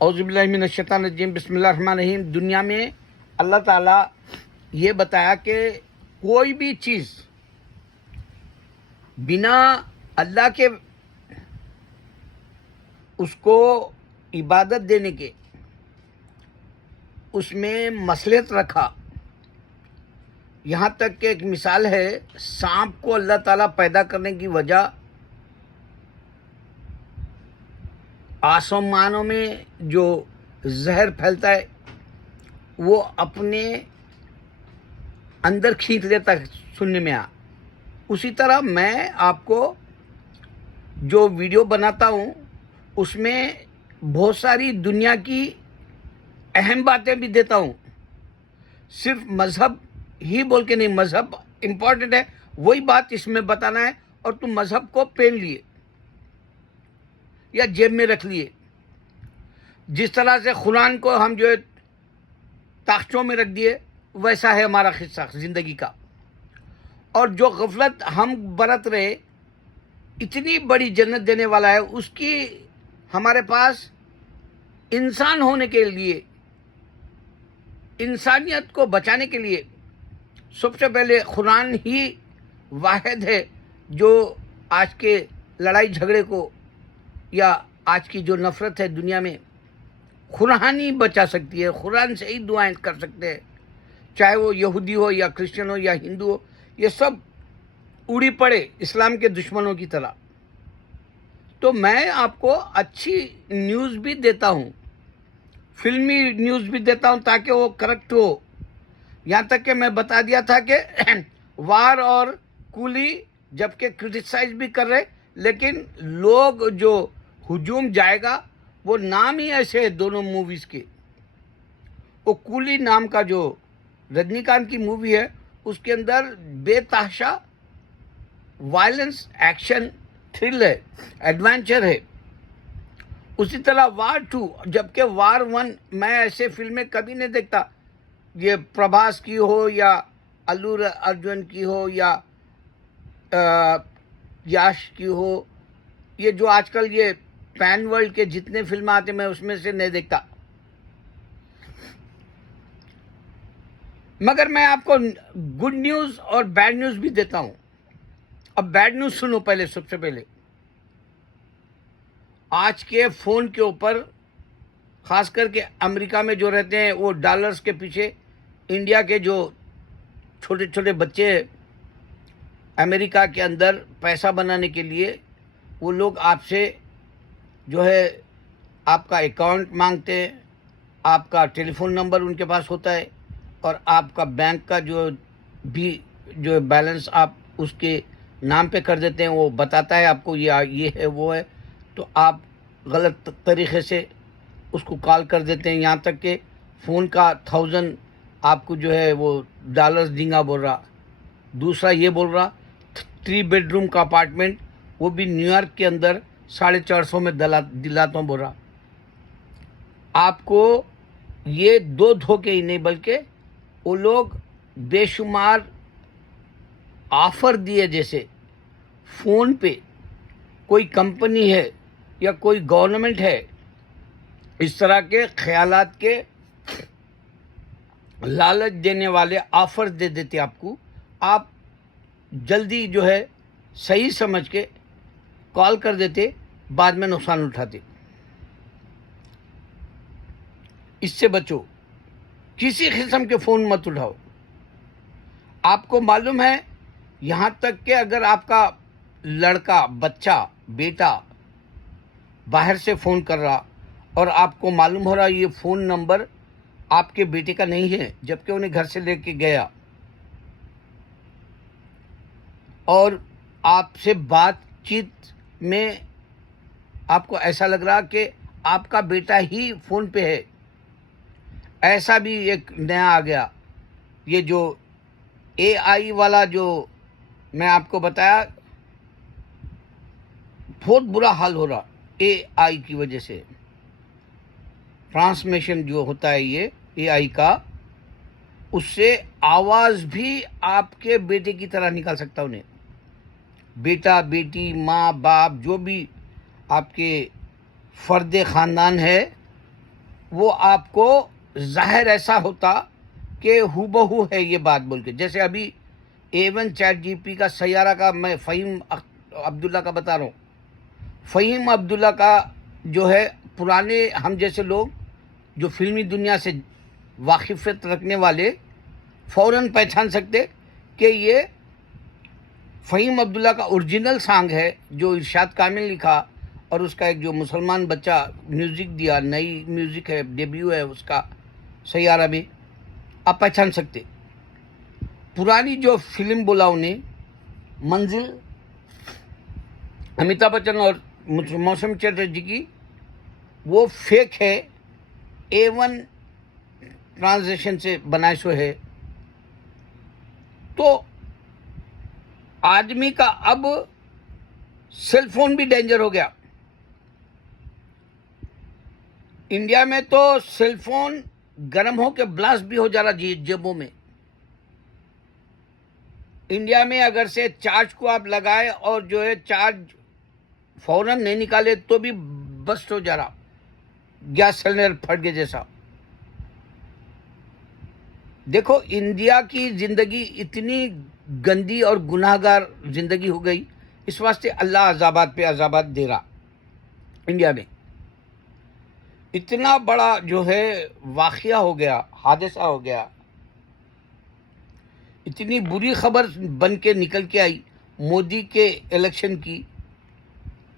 اعوذ باللہ من الشیطان الرجیم، بسم اللہ الرحمن الرحیم۔ دنیا میں اللہ تعالیٰ یہ بتایا کہ کوئی بھی چیز بنا اللہ کے اس کو عبادت دینے کے اس میں مصلحت رکھا۔ یہاں تک کہ ایک مثال ہے، سانپ کو اللہ تعالیٰ پیدا کرنے کی وجہ آسمانوں میں جو زہر پھیلتا ہے وہ اپنے اندر کھینچ لیتا ہے، سننے میں اسی طرح میں آپ کو جو ویڈیو بناتا ہوں اس میں بہت ساری دنیا کی اہم باتیں بھی دیتا ہوں۔ صرف مذہب ہی بول کے نہیں، مذہب امپورٹنٹ ہے، وہی بات اس میں بتانا ہے، اور تم مذہب کو پہن لیے یا جیب میں رکھ لیے۔ جس طرح سے قرآن کو ہم جو ہے تاخچوں میں رکھ دیے، ویسا ہے ہمارا قصہ زندگی کا۔ اور جو غفلت ہم برت رہے، اتنی بڑی جنت دینے والا ہے، اس کی ہمارے پاس انسان ہونے کے لیے، انسانیت کو بچانے کے لیے سب سے پہلے قرآن ہی واحد ہے جو آج کے لڑائی جھگڑے کو یا آج کی جو نفرت ہے دنیا میں، قرآن ہی بچا سکتی ہے۔ قرآن سے ہی دعائیں کر سکتے ہیں، چاہے وہ یہودی ہو یا کرسچن ہو یا ہندو ہو، یہ سب اڑی پڑے اسلام کے دشمنوں کی طرح۔ تو میں آپ کو اچھی نیوز بھی دیتا ہوں، فلمی نیوز بھی دیتا ہوں تاکہ وہ کریکٹ ہو۔ یہاں تک کہ میں بتا دیا تھا کہ وار اور کولی جبکہ کرٹیسائز بھی کر رہے، لیکن لوگ جو ہجوم جائے گا وہ نام ہی ایسے ہے دونوں موویز کے۔ وہ کولی نام کا جو رجنی کانت کی مووی ہے، اس کے اندر بے تحاشا وائلنس، ایکشن، تھرل ہے، ایڈونچر ہے۔ اسی طرح وار 2، جبکہ وار 1 میں ایسے فلمیں کبھی نہیں دیکھتا، یہ پربھاس کی ہو یا الو ارجن کی ہو یا یاش کی ہو، یہ جو آج کل یہ پین ورلڈ کے جتنے فلم آتے میں اس میں سے نہیں دیکھتا۔ مگر میں آپ کو گڈ نیوز اور بیڈ نیوز بھی دیتا ہوں۔ اب بیڈ نیوز سنو پہلے، سب سے پہلے آج کے فون کے اوپر، خاص کر کے امریکہ میں جو رہتے ہیں وہ ڈالرز کے پیچھے، انڈیا کے جو چھوٹے چھوٹے بچے امریکہ کے اندر پیسہ بنانے کے لیے وہ لوگ آپ سے جو ہے آپ کا اکاؤنٹ مانگتے ہیں، آپ کا ٹیلی فون نمبر ان کے پاس ہوتا ہے، اور آپ کا بینک کا جو بھی جو بیلنس آپ اس کے نام پہ کر دیتے ہیں، وہ بتاتا ہے آپ کو یہ ہے وہ ہے، تو آپ غلط طریقے سے اس کو کال کر دیتے ہیں، یہاں تک کہ فون کا 1000 آپ کو جو ہے وہ ڈالرز دیں گا بول رہا۔ دوسرا یہ بول رہا 3 بیڈ روم کا اپارٹمنٹ، وہ بھی نیو یارک کے اندر 450 میں دلاتا ہوں بول رہا۔ آپ کو یہ 2 دھوکے ہی نہیں بلکہ وہ لوگ بے شمار آفر دیے، جیسے فون پہ کوئی کمپنی ہے یا کوئی گورنمنٹ ہے، اس طرح کے خیالات کے لالچ دینے والے آفر دے دیتے آپ کو۔ آپ جلدی جو ہے صحیح سمجھ کے کال کر دیتے، بعد میں نقصان اٹھاتے۔ اس سے بچو، کسی قسم کے فون مت اٹھاؤ۔ آپ کو معلوم ہے، یہاں تک کہ اگر آپ کا لڑکا، بچہ، بیٹا باہر سے فون کر رہا اور آپ کو معلوم ہو رہا یہ فون نمبر آپ کے بیٹے کا نہیں ہے، جبکہ انہیں گھر سے لے کے گیا، اور آپ سے بات چیت میں آپ کو ایسا لگ رہا کہ آپ کا بیٹا ہی فون پہ ہے، ایسا بھی ایک نیا آ گیا، یہ جو اے آئی والا جو میں آپ کو بتایا، بہت برا حال ہو رہا اے آئی کی وجہ سے۔ ٹرانسمیشن جو ہوتا ہے یہ اے آئی کا، اس سے آواز بھی آپ کے بیٹے کی طرح نکال سکتا انہیں۔ بیٹا، بیٹی، ماں، باپ، جو بھی آپ کے فرد خاندان ہے، وہ آپ کو ظاہر ایسا ہوتا کہ ہو بہو ہے یہ بات بول کے. جیسے ابھی A1 چیٹ جی پی کا سیارہ کا میں فہیم عبداللہ کا بتا رہا ہوں. فہیم عبداللہ کا جو ہے پرانے ہم جیسے لوگ جو فلمی دنیا سے واقفیت رکھنے والے فوراً پہچان سکتے کہ یہ فہیم عبداللہ کا اوریجنل سانگ ہے جو ارشاد کامل لکھا اور اس کا ایک جو مسلمان بچہ میوزک دیا, نئی میوزک ہے, ڈیبیو ہے اس کا سیارہ میں, آپ پہچان سکتے. پرانی جو فلم بولا انہیں منزل امیتابھ بچن اور موسم چٹرجی کی, وہ فیک ہے, A1 ٹرانزلیشن سے بنائے سو ہے. تو آدمی کا اب سیل فون بھی ڈینجر ہو گیا. انڈیا میں تو سیل فون گرم ہو کے بلاسٹ بھی ہو جا رہا جیبوں میں. انڈیا میں اگر سے چارج کو آپ لگائے اور جو ہے چارج فوراً نہیں نکالے تو بھی بسٹ ہو جا رہا, گیس سلنڈر پھٹ گئے جیسا. دیکھو انڈیا کی زندگی اتنی گندی اور گناہ گار زندگی ہو گئی, اس واسطے اللہ عذابات پہ عذابات دے رہا. انڈیا میں اتنا بڑا جو ہے واقعہ ہو گیا, حادثہ ہو گیا, اتنی بری خبر بن کے نکل کے آئی مودی کے الیکشن کی.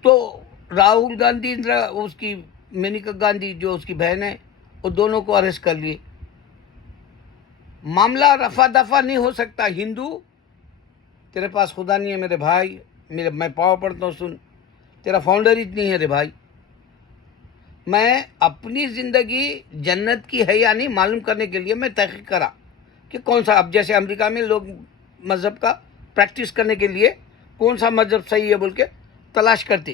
تو راہل گاندھی, اس کی مینیکا گاندھی جو اس کی بہن ہے, وہ دونوں کو اریسٹ کر لیے. معاملہ رفع دفع نہیں ہو سکتا. ہندو تیرے پاس خدا نہیں ہے میرے بھائی, میں پاؤں پڑتا ہوں, سن, تیرا فاؤنڈر ہی نہیں ہے رے بھائی. میں اپنی زندگی جنت کی ہے یا نہیں معلوم کرنے کے لیے میں تحقیق کرا کہ کون سا, اب جیسے امریکہ میں لوگ مذہب کا پریکٹس کرنے کے لیے کون سا مذہب صحیح ہے بول کے تلاش کرتے.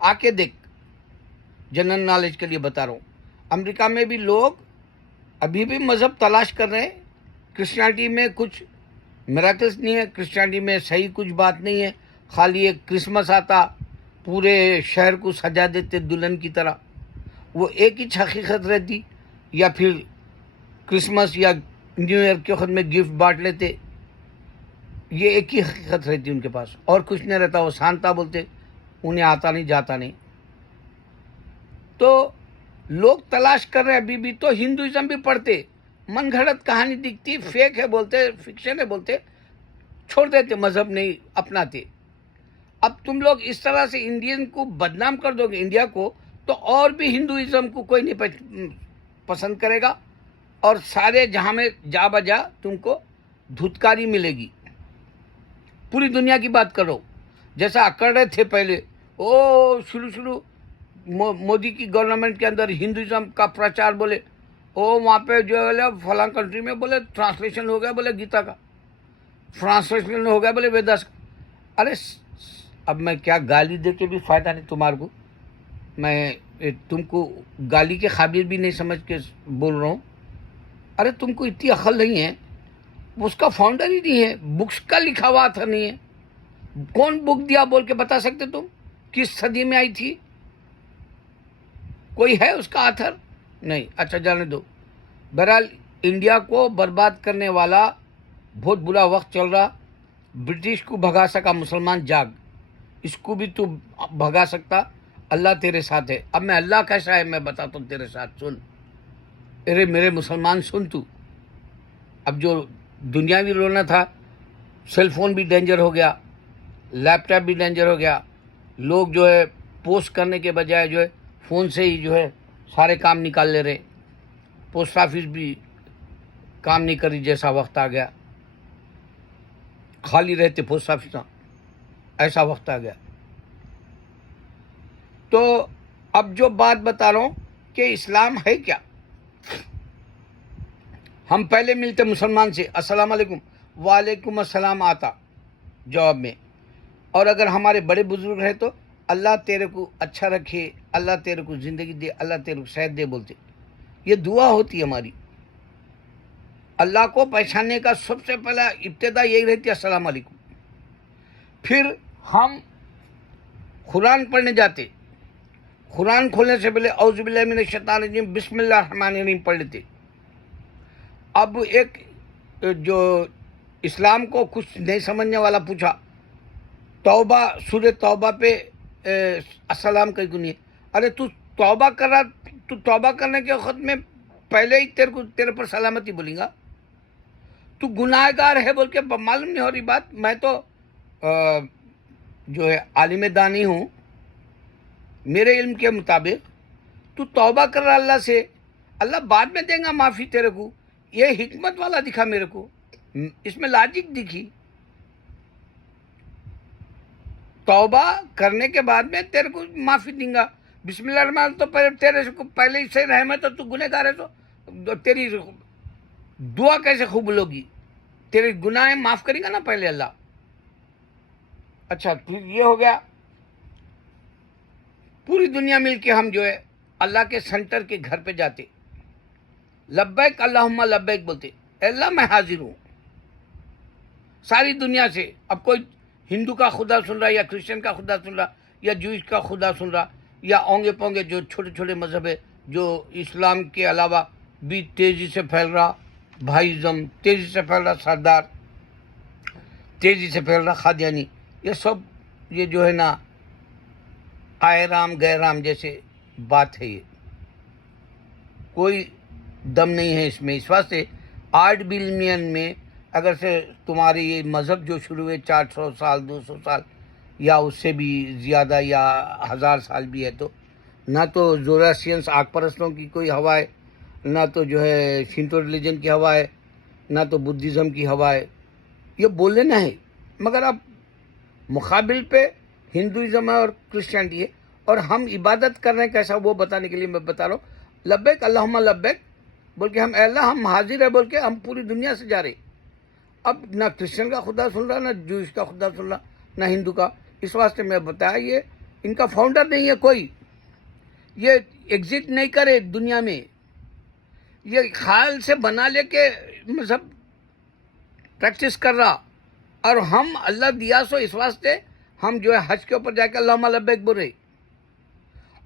آ کے دیکھ, جنرل نالج کے لیے بتا رہا ہوں. امریکہ میں بھی لوگ ابھی بھی مذہب تلاش کر رہے ہیں. کرسچینٹی میں کچھ میراکلس نہیں ہے, کرسچینٹی میں صحیح کچھ بات نہیں ہے. خالی ایک کرسمس آتا, پورے شہر کو سجا دیتے دلہن کی طرح, وہ ایک ہی حقیقت رہتی. یا پھر کرسمس یا نیو ایئر کے وقت میں گفٹ بانٹ لیتے, یہ ایک ہی حقیقت رہتی ان کے پاس, اور کچھ نہیں رہتا. وہ سانتا بولتے, انہیں آتا نہیں جاتا نہیں. تو لوگ تلاش کر رہے ابھی بھی. تو ہندوازم بھی پڑھتے, من گھڑت کہانی دکھتی, فیک ہے بولتے, فکشن ہے بولتے, چھوڑ دیتے, مذہب نہیں اپناتے. اب تم لوگ اس طرح سے انڈین کو بدنام کر دو گے, انڈیا کو, تو اور بھی ہندوازم کو کوئی نہیں پسند کرے گا, اور سارے جہاں میں جا بجا تم کو دھتکاری ملے گی. پوری دنیا کی بات کرو, جیسا اکڑ رہے تھے پہلے. شروع مودی کی گورنمنٹ کے اندر ہندوازم کا پرچار, بولے وہاں پہ جو ہے فلاں کنٹری میں بولے ٹرانسلیشن ہو گیا, بولے گیتا کا ٹرانسلیشن ہو گیا, بولے ویداس کا. ارے اب میں کیا گالی دے کے بھی فائدہ نہیں تمہارے کو. میں تم کو گالی کے قابل بھی نہیں سمجھ کے بول رہا ہوں. ارے تم کو اتنی عقل نہیں ہے, اس کا فاؤنڈر ہی نہیں ہے, بکس کا لکھا ہوا تھا نہیں ہے. کون بک دیا بول کے بتا سکتے تم؟ کس صدی میں آئی تھی؟ کوئی ہے اس کا آتھر؟ نہیں. اچھا جانے دو. بہرحال انڈیا کو برباد کرنے والا بہت برا وقت چل رہا. برٹش کو بھگا سکا مسلمان, جاگ, اس کو بھی تو بھگا سکتا. اللہ تیرے ساتھ ہے. اب میں اللہ کیسا ہے میں بتاتا ہوں تیرے ساتھ, سن. ارے میرے مسلمان سن تو. اب جو دنیاوی رونا تھا, سیل فون بھی ڈینجر ہو گیا, لیپ ٹاپ بھی ڈینجر ہو گیا. لوگ جو ہے پوسٹ کرنے کے بجائے جو ہے فون سے ہی جو ہے سارے کام نکال لے رہے. پوسٹ آفس بھی کام نہیں کری جیسا وقت آ گیا, خالی رہتے پوسٹ آفس, ایسا وقت آ گیا. تو اب جو بات بتا رہا ہوں کہ اسلام ہے کیا. ہم پہلے ملتے مسلمان سے, السلام علیکم, وعلیکم السلام آتا جواب میں. اور اگر ہمارے بڑے بزرگ رہے تو اللہ تیرے کو اچھا رکھے, اللہ تیرے کو زندگی دے, اللہ تیرے کو صحت دے بولتے. یہ دعا ہوتی ہے ہماری. اللہ کو پہچاننے کا سب سے پہلا ابتدا یہی رہتی ہے, السلام علیکم. پھر ہم قرآن پڑھنے جاتے. قرآن کھولنے سے پہلے اعوذ باللہ من الشیطان الرجیم بسم اللہ الرحمن الرحیم پڑھ لیتے. اب ایک جو اسلام کو کچھ نہیں سمجھنے والا پوچھا توبہ سورہ توبہ پہ السلام کیوں نہیں ہے؟ ارے تو توبہ کر رہا، تو توبہ کرنے کے وقت میں پہلے ہی تیرے پر سلامتی بولیں گا. تو گناہ گار ہے بول کے معلوم نہیں ہو رہی بات. میں تو جو ہے عالم دانی ہوں، میرے علم کے مطابق تو توبہ کر رہا اللہ سے، اللہ بعد میں دیں گا معافی تیرے کو. یہ حکمت والا دکھا میرے کو، اس میں لاجک دکھی. توبہ کرنے کے بعد میں تیرے کو معافی دیں گا. بسم اللہ الرحمن تو تیرے کو پہلے ہی سے رحمت ہے، تو گنہ گار ہے تو تیری دعا کیسے قبول ہوگی؟ تیرے گناہ معاف کرے گا نا پہلے اللہ. اچھا تو یہ ہو گیا. پوری دنیا مل کے ہم جو ہے اللہ کے سینٹر کے گھر پہ جاتے، لبیک اللہم لبیک بولتے، اے اللہ میں حاضر ہوں. ساری دنیا سے، اب کوئی ہندو کا خدا سن رہا، یا کرسچن کا خدا سن رہا، یا جوئش کا خدا سن رہا، یا اونگے پونگے جو چھوٹے چھوٹے مذہب ہے جو اسلام کے علاوہ بھی تیزی سے پھیل رہا، بھائیزم تیزی سے پھیل رہا، سردار تیزی سے پھیل رہا، قادیانی، یہ سب یہ جو ہے نا آئے رام گئے رام جیسے بات ہے. یہ کوئی دم نہیں ہے اس میں. اس واسطے 8 بلین میں اگر سے تمہاری یہ مذہب جو شروع ہوئے 400 سال 200 سال یا اس سے بھی زیادہ یا 1000 سال بھی ہے، تو نہ تو زوراسترینس آگ پرستوں کی کوئی ہوا ہے، نہ تو جو ہے شینتو ریلیجن کی ہوا ہے، نہ تو بدھزم کی ہوا ہے. یہ بول لینا ہے، مگر اب مقابل پہ ہندوازم ہے اور کرسچینٹی ہے، اور ہم عبادت کر رہے ہیں کیسا وہ بتانے کے لیے میں بتا رہا ہوں. لبیک اللہم لبیک بول کے ہم اے اللہ ہم حاضر ہے بول کے ہم پوری دنیا سے جا رہے. اب نہ کرسچن کا خدا سن رہا، نہ جوئش کا خدا سن رہا، نہ ہندو کا. اس واسطے میں بتایا یہ ان کا فاؤنڈر نہیں ہے کوئی، یہ ایگزٹ نہیں کرے دنیا میں، یہ خیال سے بنا لے کے مذہب پریکٹس کر رہا. اور ہم اللہ دیا سو اس واسطے ہم جو ہے حج کے اوپر جا کے اللہم لبیک بول رہے.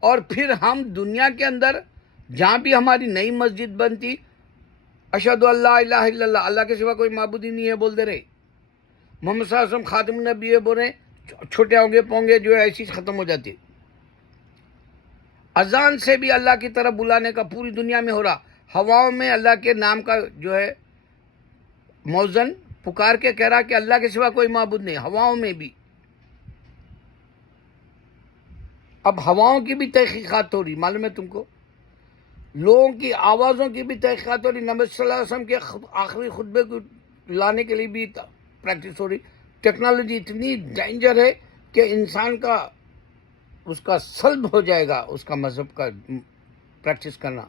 اور پھر ہم دنیا کے اندر جہاں بھی ہماری نئی مسجد بنتی، اشہد ان لا الہ الا اللہ، اللہ کے سوا کوئی معبود ہی نہیں ہے بول دے رہے. محمد صلی اللہ علیہ وسلم خاتم النبی ہے بول رہے. چھوٹے ہونگے پونگے جو ہے ایسی ختم ہو جاتی. اذان سے بھی اللہ کی طرف بلانے کا پوری دنیا میں ہو رہا. ہواؤں میں اللہ کے نام کا جو ہے موذن پکار کے کہہ رہا کہ اللہ کے سوا کوئی معبود نہیں، ہواؤں میں بھی. اب ہواؤں کی بھی تحقیقات ہو رہی، معلوم ہے تم کو، لوگوں کی آوازوں کی بھی تحقیقات ہو رہی. نبی صلی اللہ علیہ وسلم کے آخری خطبے کو لانے کے لیے بھی پریکٹس ہو رہی. ٹیکنالوجی اتنی ڈینجر ہے کہ انسان کا اس کا سلب ہو جائے گا اس کا مذہب کا پریکٹس کرنا.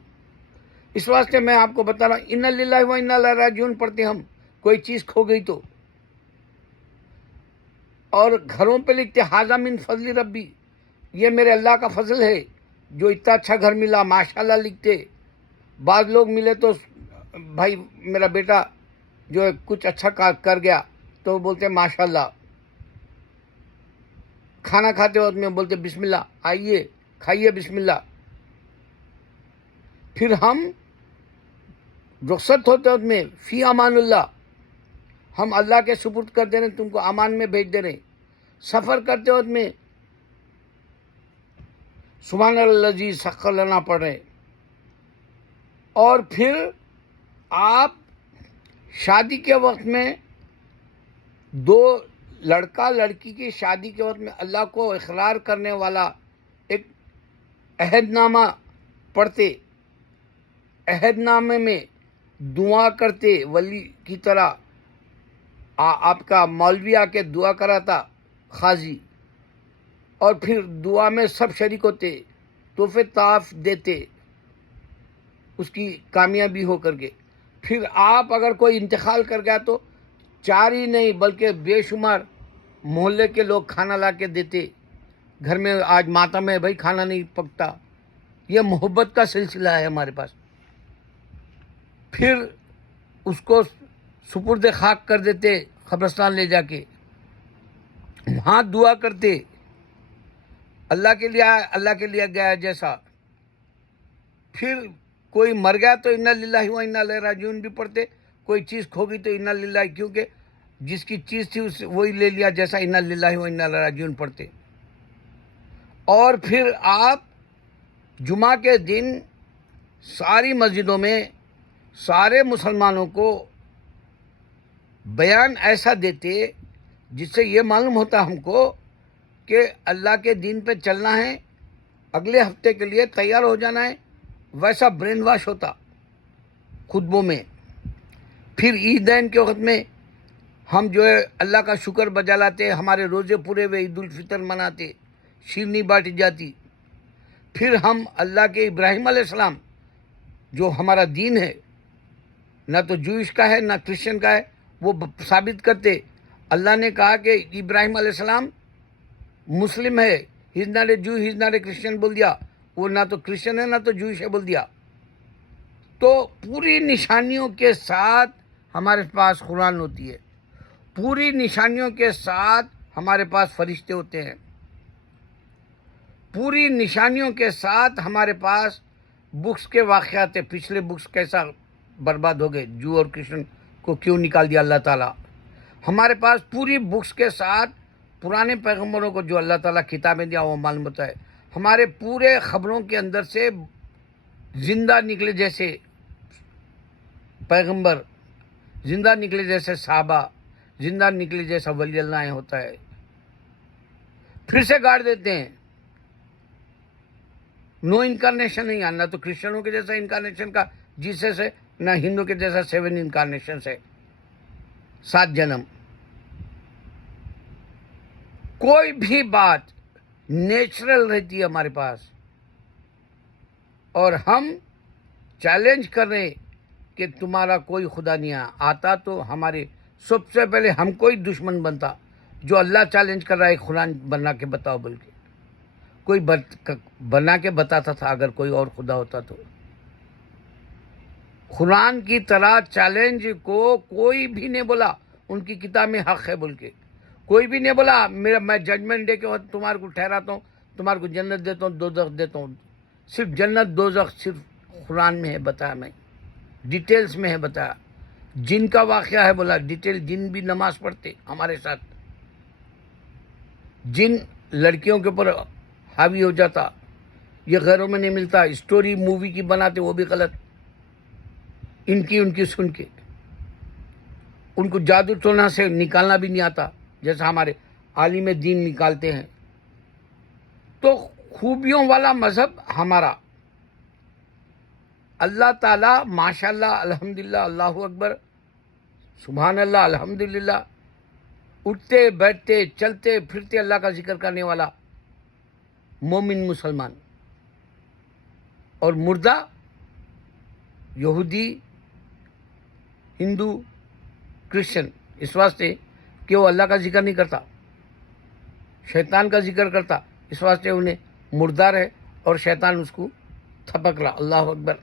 اس واسطے میں آپ کو بتا رہا ہوں انا للہ و انا الیہ راجعون پڑھتے ہم، کوئی چیز کھو گئی تو. اور گھروں پہ لکھتے ھذا من فضل ربی، یہ میرے اللہ کا فضل ہے جو اتنا اچھا گھر ملا، ماشاءاللہ لکھتے. بعض لوگ ملے تو بھائی میرا بیٹا جو ہے کچھ اچھا کر گیا تو بولتے ماشاءاللہ. کھانا کھاتے وقت میں بولتے بسم اللہ، آئیے کھائیے بسم اللہ. پھر ہم رخصت ہوتے وقت میں فی امان اللہ، ہم اللہ کے سپرد کر دے رہے ہیں، تم کو امان میں بھیج دے رہے ہیں. سفر کرتے وقت میں سبحان الذی سخر لنا پڑھ رہے. اور پھر آپ شادی کے وقت میں دو لڑکا لڑکی کی شادی کے وقت میں اللہ کو اقرار کرنے والا ایک عہد نامہ پڑھتے، عہد نامے میں دعا کرتے ولی کی طرح. آپ کا مولوی آ کے دعا کراتا قاضی، اور پھر دعا میں سب شریک ہوتے، تحفے تحائف دیتے اس کی کامیابی ہو کر کے. پھر آپ اگر کوئی انتقال کر گیا تو 4 ہی نہیں بلکہ بے شمار محلے کے لوگ کھانا لا کے دیتے. گھر میں آج ماتم ہے بھائی کھانا نہیں پکتا، یہ محبت کا سلسلہ ہے ہمارے پاس. پھر اس کو سپرد خاک کر دیتے قبرستان لے جا کے، وہاں دعا کرتے. اللہ کے لیے گیا جیسا. پھر کوئی مر گیا تو انا للہ و انا الیہ راجعون بھی پڑھتے. کوئی چیز کھو گئی تو انا للہ، کیونکہ جس کی چیز تھی وہی لے لیا، جیسا انا للہ و انا الیہ راجعون پڑھتے. اور پھر آپ جمعہ کے دن ساری مسجدوں میں سارے مسلمانوں کو بیان ایسا دیتے جس سے یہ معلوم ہوتا ہم کو کہ اللہ کے دین پہ چلنا ہے، اگلے ہفتے کے لیے تیار ہو جانا ہے. ویسا برین واش ہوتا خطبوں میں. پھر عیدین کے وقت میں ہم جو ہے اللہ کا شکر بجا لاتے، ہمارے روزے پورے ہوئے، عید الفطر مناتے، شیرنی بانٹی جاتی. پھر ہم اللہ کے ابراہیم علیہ السلام جو ہمارا دین ہے، نہ تو جوئش کا ہے نہ کرسچن کا ہے، وہ ثابت کرتے. اللہ نے کہا کہ ابراہیم علیہ السلام مسلم ہے، ہی از ناٹ اے جو، ہی از ناٹ اے کرسچن بول دیا. وہ نہ تو کرسچن ہے نہ تو جوئش ہے بول دیا. تو پوری نشانیوں کے ساتھ ہمارے پاس قرآن ہوتی ہے، پوری نشانیوں کے ساتھ ہمارے پاس فرشتے ہوتے ہیں، پوری نشانیوں کے ساتھ ہمارے پاس بکس کے واقعات ہیں. پچھلے بکس کیسا برباد ہو گئے، جو اور کرسچن کو کیوں نکال دیا اللہ تعالیٰ. ہمارے پاس پوری بکس کے ساتھ پرانے پیغمبروں کو جو اللہ تعالیٰ کتابیں دیا وہ معلوم ہوتا ہے. ہمارے پورے خبروں کے اندر سے زندہ نکلے جیسے پیغمبر، زندہ نکلے جیسے صحابہ، زندہ نکلے جیسا ولی اللہ ہوتا ہے. پھر سے گاڑ دیتے ہیں. نو انکارنیشن نہیں آنا، تو کرسچنوں کے جیسا انکارنیشن کا جیسس ہے، نہ ہندو کے جیسا 7 انکارنیشن ہے، 7 جنم. کوئی بھی بات نیچرل رہتی ہے ہمارے پاس. اور ہم چیلنج کر رہے کہ تمہارا کوئی خدا نہیں آتا تو ہمارے سب سے پہلے ہم کوئی دشمن بنتا. جو اللہ چیلنج کر رہا ہے قرآن بنا کے بتاؤ، بلکہ کوئی بنا کے بتاتا تھا اگر کوئی اور خدا ہوتا تو. قرآن کی طرح چیلنج کو کوئی بھی نہیں بولا ان کی کتاب میں حق ہے بول کے. کوئی بھی نہیں بولا میں ججمنٹ ڈے کے وقت تمہارے کو ٹھہراتا ہوں، تمہارے کو جنت دیتا ہوں، دوزخ دیتا ہوں. صرف جنت دوزخ صرف قرآن میں ہے بتایا، میں ڈیٹیلز میں ہے بتایا. جن کا واقعہ ہے بولا ڈیٹیل. جن بھی نماز پڑھتے ہمارے ساتھ، جن لڑکیوں کے اوپر حاوی ہو جاتا، یہ غیروں میں نہیں ملتا. اسٹوری مووی کی بناتے وہ بھی غلط، ان کی سن کے. ان کو جادو ٹونا سے نکالنا بھی نہیں آتا جیسا ہمارے عالم دین نکالتے ہیں. تو خوبیوں والا مذہب ہمارا. اللہ تعالیٰ ماشاءاللہ الحمدللہ اللہ اکبر سبحان اللہ الحمدللہ، اٹھتے بیٹھتے چلتے پھرتے اللہ کا ذکر کرنے والا مومن مسلمان. اور مردہ یہودی، ہندو، کرسچن اس واسطے کہ وہ اللہ کا ذکر نہیں کرتا، شیطان کا ذکر کرتا، اس واسطے انہیں مردار ہے اور شیطان اس کو تھپک رہا. اللہ اکبر.